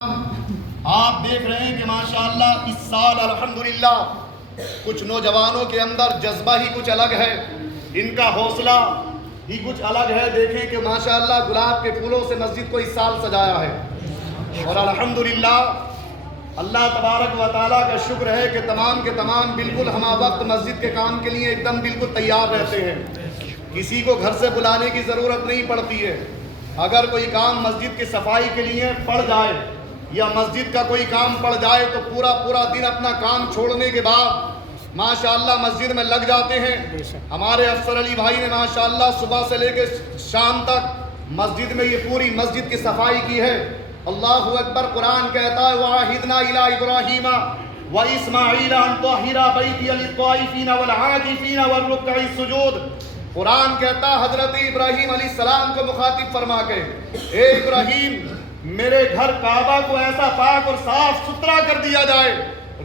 آپ دیکھ رہے ہیں کہ ماشاءاللہ اس سال الحمدللہ کچھ نوجوانوں کے اندر جذبہ ہی کچھ الگ ہے، ان کا حوصلہ ہی کچھ الگ ہے۔ دیکھیں کہ ماشاءاللہ گلاب کے پھولوں سے مسجد کو اس سال سجایا ہے، اور الحمدللہ اللہ تبارک و تعالیٰ کا شکر ہے کہ تمام کے تمام بالکل ہمہ وقت مسجد کے کام کے لیے ایک دم بالکل تیار رہتے ہیں۔ کسی کو گھر سے بلانے کی ضرورت نہیں پڑتی ہے۔ اگر کوئی کام مسجد کی صفائی کے لیے پڑ جائے یا مسجد کا کوئی کام پڑ جائے تو پورا دن اپنا کام چھوڑنے کے بعد ماشاءاللہ مسجد میں لگ جاتے ہیں۔ ہمارے افسر علی بھائی نے ماشاءاللہ صبح سے لے کے شام تک مسجد میں یہ پوری مسجد کی صفائی کی ہے۔ اللہ اکبر۔ قرآن کہتا ہے وَعَهِدْنَا إِلَىٰ إِبْرَاهِيمَ وَإِسْمَاعِيلَ أَن طَهِّرَا بَيْتِيَ لِلطَّائِفِينَ وَالْعَاكِفِينَ وَالرُّكَّعِ السُّجُودِ۔ قرآن کہتا ہے حضرت ابراہیم علیہ السلام کو مخاطب فرما کے، اے ابراہیم میرے گھر کعبہ کو ایسا پاک اور صاف ستھرا کر دیا جائے،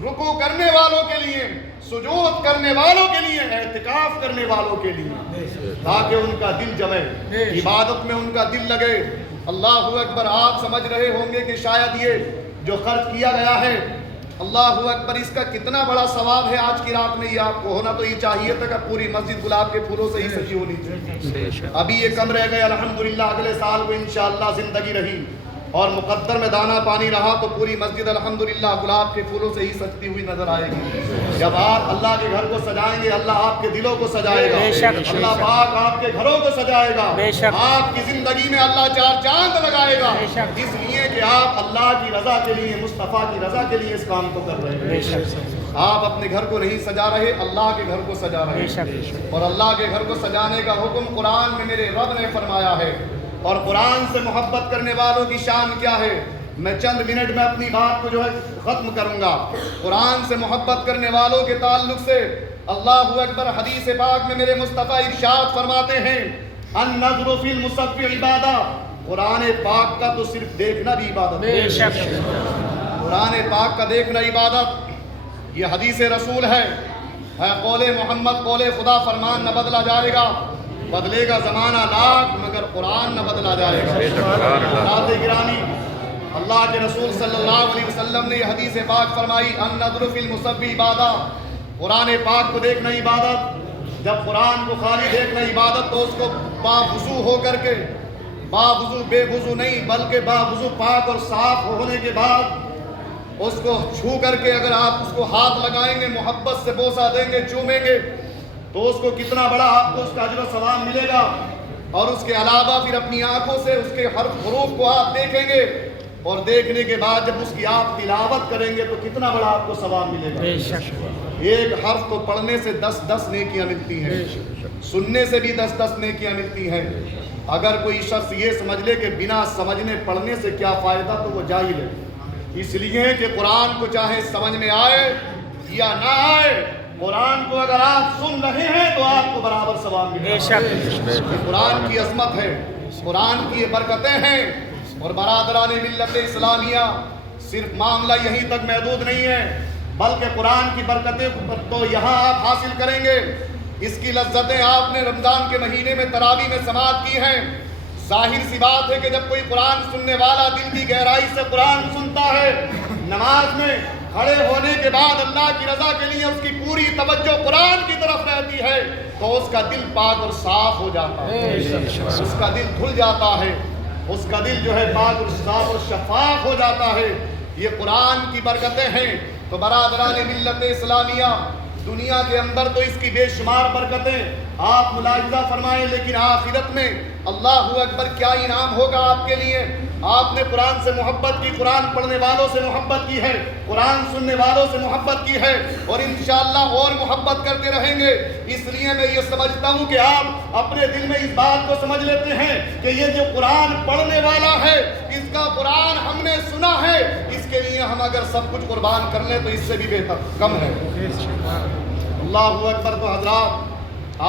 رکوع کرنے والوں کے لیے، سجود کرنے والوں کے لیے، اعتکاف کرنے والوں کے لیے، تاکہ ان کا دل جمے، عبادت میں ان کا دل لگے۔ اللہ اکبر۔ آپ سمجھ رہے ہوں گے کہ شاید یہ جو خرچ کیا گیا ہے، اللہ اکبر، اس کا کتنا بڑا ثواب ہے۔ آج کی رات میں یہ آپ کو ہونا تو یہ چاہیے تھا کہ پوری مسجد گلاب کے پھولوں سے ہی سجی ہونی چاہیے۔ ابھی یہ کم رہ گئے، الحمدللہ اگلے سال کو انشاءاللہ زندگی رہی اور مقدر میں دانا پانی رہا تو پوری مسجد الحمدللہ گلاب کے پھولوں سے ہی سجتی ہوئی نظر آئے گی۔ جب آپ اللہ کے گھر کو سجائیں گے، اللہ آپ کے دلوں کو سجائے گا، اللہ پاک آپ کے گھروں کو سجائے گا، آپ کی زندگی میں اللہ چار چاند لگائے گا، اس لیے کہ آپ اللہ کی رضا کے لیے، مصطفیٰ کی رضا کے لیے اس کام کو کر رہے ہیں۔ آپ اپنے گھر کو نہیں سجا رہے، اللہ کے گھر کو سجا رہے ہیں، اور اللہ کے گھر کو سجانے کا حکم قرآن میں میرے رب نے فرمایا ہے۔ اور قرآن سے محبت کرنے والوں کی شان کیا ہے، میں چند منٹ میں اپنی بات کو ختم کروں گا۔ قرآن سے محبت کرنے والوں کے تعلق سے اللہ اکبر، حدیث پاک میں میرے مصطفیٰ ارشاد فرماتے ہیں النظر فی المصحف عبادہ، قرآن پاک کا تو صرف دیکھنا بھی عبادت ہے۔ قرآن پاک کا دیکھنا عبادت، یہ حدیث رسول ہے قول محمد، قول خدا، فرمان نہ بدلا جائے گا، بدلے گا زمانہ لاکھ مگر قرآن نہ بدلا جائے گا۔ حضرات گرامی، اللہ کے رسول صلی اللہ علیہ وسلم نے یہ حدیث پاک فرمائی النظر فی المصحف عبادہ، قرآن پاک کو دیکھنا عبادت۔ جب قرآن کو خالی دیکھنا عبادت تو اس کو باوضو ہو کر کے، باوضو بے وضو نہیں بلکہ باوضو پاک اور صاف ہونے کے بعد اس کو چھو کر کے اگر آپ اس کو ہاتھ لگائیں گے، محبت سے بوسہ دیں گے، چومیں گے تو اس کو کتنا بڑا آپ کو اس کا اجر و ثواب ملے گا۔ اور اس کے علاوہ پھر اپنی آنکھوں سے اس کے حرف حروف کو آپ دیکھیں گے، اور دیکھنے کے بعد جب اس کی آپ تلاوت کریں گے تو کتنا بڑا آپ کو ثواب ملے گا۔ ایک حرف کو پڑھنے سے 10 نیکیاں ملتی ہیں، سننے سے بھی 10 نیکیاں ملتی ہیں۔ اگر کوئی شخص یہ سمجھ لے کہ بنا سمجھنے پڑھنے سے کیا فائدہ تو وہ جاہل ہے۔ اس لیے کہ قرآن کو چاہے سمجھ میں آئے یا نہ آئے، قرآن کو اگر آپ سن رہے ہیں تو آپ کو برابر ثواب ملے گا۔ یہ قرآن کی عظمت ہے، قرآن کی یہ برکتیں ہیں۔ اور برادران ملت اسلامیہ، صرف معاملہ یہیں تک محدود نہیں ہے بلکہ قرآن کی برکتیں تو یہاں آپ حاصل کریں گے، اس کی لذتیں آپ نے رمضان کے مہینے میں تراویح میں سماعت کی ہیں۔ ظاہر سی بات ہے کہ جب کوئی قرآن سننے والا دل کی گہرائی سے قرآن سنتا ہے، نماز میں کھڑے ہونے کے بعد اللہ کی رضا کے لیے اس کی پوری توجہ قرآن کی طرف رہتی ہے تو اس کا دل پاک اور صاف ہو جاتا ہے، اس کا دل دھل جاتا ہے، اس کا دل جو ہے پاک اور صاف اور شفاف ہو جاتا ہے۔ یہ قرآن کی برکتیں ہیں۔ تو برادران ملت اسلامیہ، دنیا کے اندر تو اس کی بے شمار برکتیں آپ ملاحظہ فرمائیں، لیکن آخرت میں اللہ اکبر کیا انعام ہوگا آپ کے لیے۔ آپ نے قرآن سے محبت کی، قرآن پڑھنے والوں سے محبت کی ہے، قرآن سننے والوں سے محبت کی ہے، اور انشاءاللہ اور محبت کرتے رہیں گے۔ اس لیے میں یہ سمجھتا ہوں کہ آپ اپنے دل میں اس بات کو سمجھ لیتے ہیں کہ یہ جو قرآن پڑھنے والا ہے، اس کا قرآن ہم نے سنا ہے، اس کے لیے ہم اگر سب کچھ قربان کر لیں تو اس سے بھی بہتر کم ہے۔ اللہ اکبر۔ تو حضرات،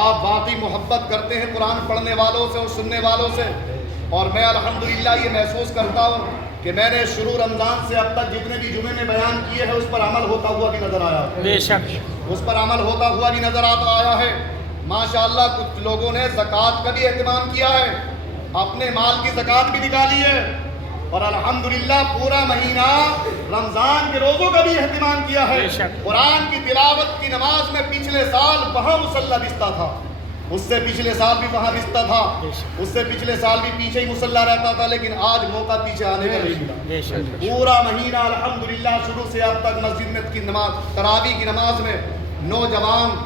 آپ واقعی محبت کرتے ہیں قرآن پڑھنے والوں سے اور سننے والوں سے، اور میں الحمدللہ یہ محسوس کرتا ہوں کہ میں نے شروع رمضان سے اب تک جتنے بھی جمعے میں بیان کیے ہیں اس پر عمل ہوتا ہوا بھی نظر آیا ہے، بے شک اس پر عمل ہوتا ہوا بھی نظر آیا ہے۔ ماشاءاللہ کچھ لوگوں نے زکوٰۃ کا بھی اہتمام کیا ہے، اپنے مال کی زکوٰۃ بھی نکالی ہے، اور الحمدللہ پورا مہینہ رمضان کے روزوں کا بھی اہتمام کیا ہے. قرآن کی تلاوت کی نماز میں پچھلے سال وہاں مصلی بستہ تھا, اس سے پچھلے سال بھی وہاں بستہ تھا, اس سے پچھلے سال بھی پیچھے ہی مصلی رہتا تھا, لیکن آج موقع پیچھے آنے کا نہیں ملا. پورا مہینہ الحمدللہ شروع سے اب تک مسجد میں کی نماز, تراویح کی نماز میں نوجوان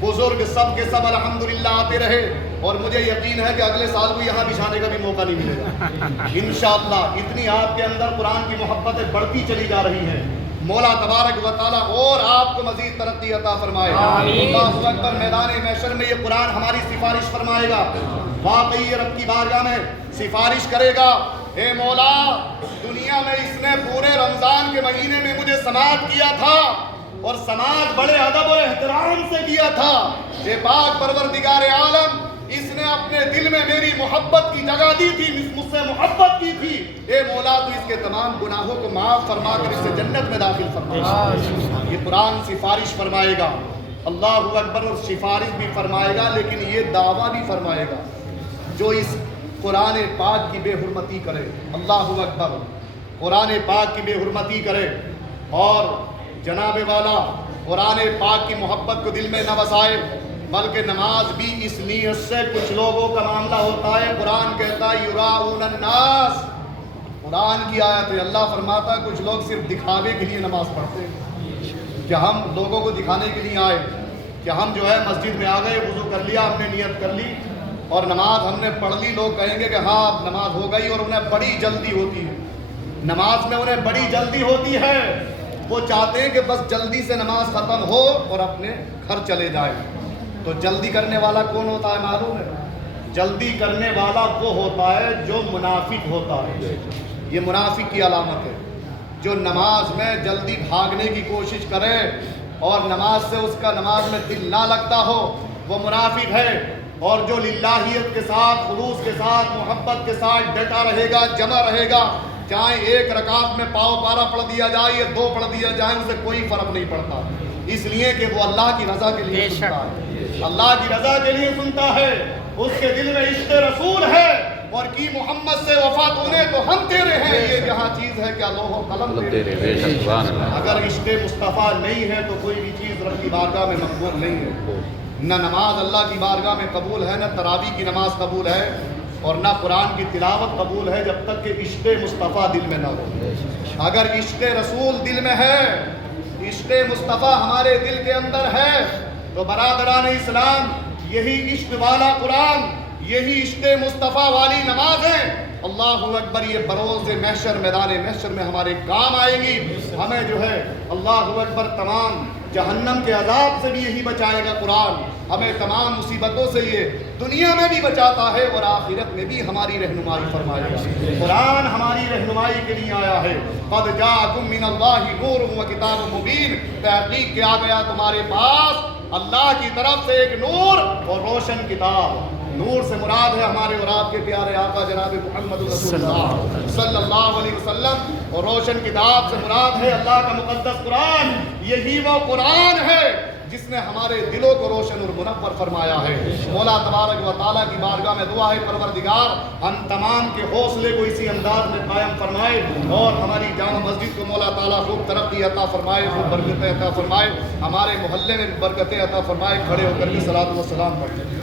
بزرگ سب کے سب الحمدللہ آتے رہے, اور مجھے یقین ہے کہ اگلے سال کو یہاں بچھانے کا بھی موقع نہیں ملے گا انشاءاللہ. اتنی آپ کے اندر قرآن کی محبتیں بڑھتی چلی جا رہی ہیں. مولا تبارک و تعالیٰ اور آپ کو مزید ترقی عطا فرمائے. اللہ اکبر. میدان محشر میں یہ قرآن ہماری سفارش فرمائے گا, واقعی یہ رب کی بارگاہ میں سفارش کرے گا, اے مولا دنیا میں اس نے پورے رمضان کے مہینے میں مجھے سماعت کیا تھا, اور سماعت بڑے ادب و احترام سے کیا تھا. اے پاک پروردگار عالم, اس نے اپنے دل میں میری محبت کی جگہ دی تھی, مجھ سے محبت کی تھی. اے مولا تو اس کے تمام گناہوں کو معاف فرما کر اسے جنت میں داخل فرما. یہ قرآن سفارش فرمائے گا, اللہ اکبر, اور سفارش بھی فرمائے گا, لیکن یہ دعویٰ بھی فرمائے گا جو اس قرآن پاک کی بے حرمتی کرے. اللہ اکبر. قرآن پاک کی بے حرمتی کرے اور جناب والا قرآن پاک کی محبت کو دل میں نہ بسائے, بلکہ نماز بھی اس نیت سے کچھ لوگوں کا معاملہ ہوتا ہے. قرآن کہتا ہے یراؤن الناس, قرآن کی آیت ہے, اللہ فرماتا ہے کچھ لوگ صرف دکھاوے کے لیے نماز پڑھتے ہیں, کہ ہم لوگوں کو دکھانے کے لیے آئے, کہ ہم جو ہے مسجد میں آ گئے, وضو کر لیا, ہم نے نیت کر لی اور نماز ہم نے پڑھ لی. لوگ کہیں گے کہ ہاں اب نماز ہو گئی, اور انہیں بڑی جلدی ہوتی ہے نماز میں, انہیں بڑی جلدی ہوتی ہے. وہ چاہتے ہیں کہ بس جلدی سے نماز ختم ہو اور اپنے گھر چلے جائیں. تو جلدی کرنے والا کون ہوتا ہے معلوم ہے؟ جلدی کرنے والا وہ ہوتا ہے جو منافق ہوتا ہے. یہ منافق کی علامت ہے, جو نماز میں جلدی بھاگنے کی کوشش کرے اور نماز سے اس کا نماز میں دل نہ لگتا ہو, وہ منافق ہے. اور جو للہیت کے ساتھ, خلوص کے ساتھ, محبت کے ساتھ ڈٹا رہے گا, جمع رہے گا, چاہے ایک رکعت میں پاؤ پارا پڑھ دیا جائے یا 2 پڑھ دیا جائے, اسے کوئی فرق نہیں پڑتا, اس لیے کہ وہ اللہ کی رضا کے لیے سنتا ہے, اللہ کی رضا کے لیے سنتا ہے. اس کے دل میں عشق رسول ہے, اور کی محمد سے وفا تو نے تو ہم تیرے ہیں, یہ جہاں چیز ہے کیا لوح و قلم تیرے. اگر عشق مصطفیٰ نہیں ہے تو کوئی بھی چیز رب کی بارگاہ میں مقبول نہیں ہے. نہ نماز اللہ کی بارگاہ میں قبول ہے, نہ تراویح کی نماز قبول ہے, اور نہ قرآن کی تلاوت قبول ہے جب تک کہ عشق مصطفیٰ دل میں نہ ہو. اگر عشق رسول دل میں ہے, عشق مصطفیٰ ہمارے دل کے اندر ہے, تو برادران اسلام یہی عشق والا قرآن, یہی عشق مصطفیٰ والی نماز ہے. اللہ اکبر. یہ بروز محشر, میدان محشر میں ہمارے کام آئیں گی. ہمیں جو ہے اللہ اکبر تمام جہنم کے عذاب سے بھی یہی بچائے گا قرآن, ہمیں تمام مصیبتوں سے یہ دنیا میں بھی بچاتا ہے اور آخرت میں بھی ہماری رہنمائی فرمائے گا. قرآن ہماری رہنمائی کے لیے آیا ہے. قد جاءکم من اللہ نور و کتاب مبین, تحقیق کیا گیا تمہارے پاس اللہ کی طرف سے ایک نور اور روشن کتاب. نور سے مراد ہے ہمارے اور آپ کے پیارے آقا جناب محمد رسول اللہ صلی اللہ علیہ وسلم, اور روشن کتاب سے مراد ہے اللہ کا مقدس قرآن. یہی وہ قرآن ہے جس نے ہمارے دلوں کو روشن اور منور فرمایا ہے. مولا تبارک و تعالیٰ کی بارگاہ میں دعا ہے پروردگار ہم تمام کے حوصلے کو اسی انداز میں قائم فرمائے, اور ہماری جامع مسجد کو مولا تعالیٰ خوب ترقی عطا فرمائے, خوب برکتیں عطا فرمائے, ہمارے محلے میں برکتیں عطا فرمائے. کھڑے ہو کر بھی صلاۃ و سلام پڑھتے ہیں.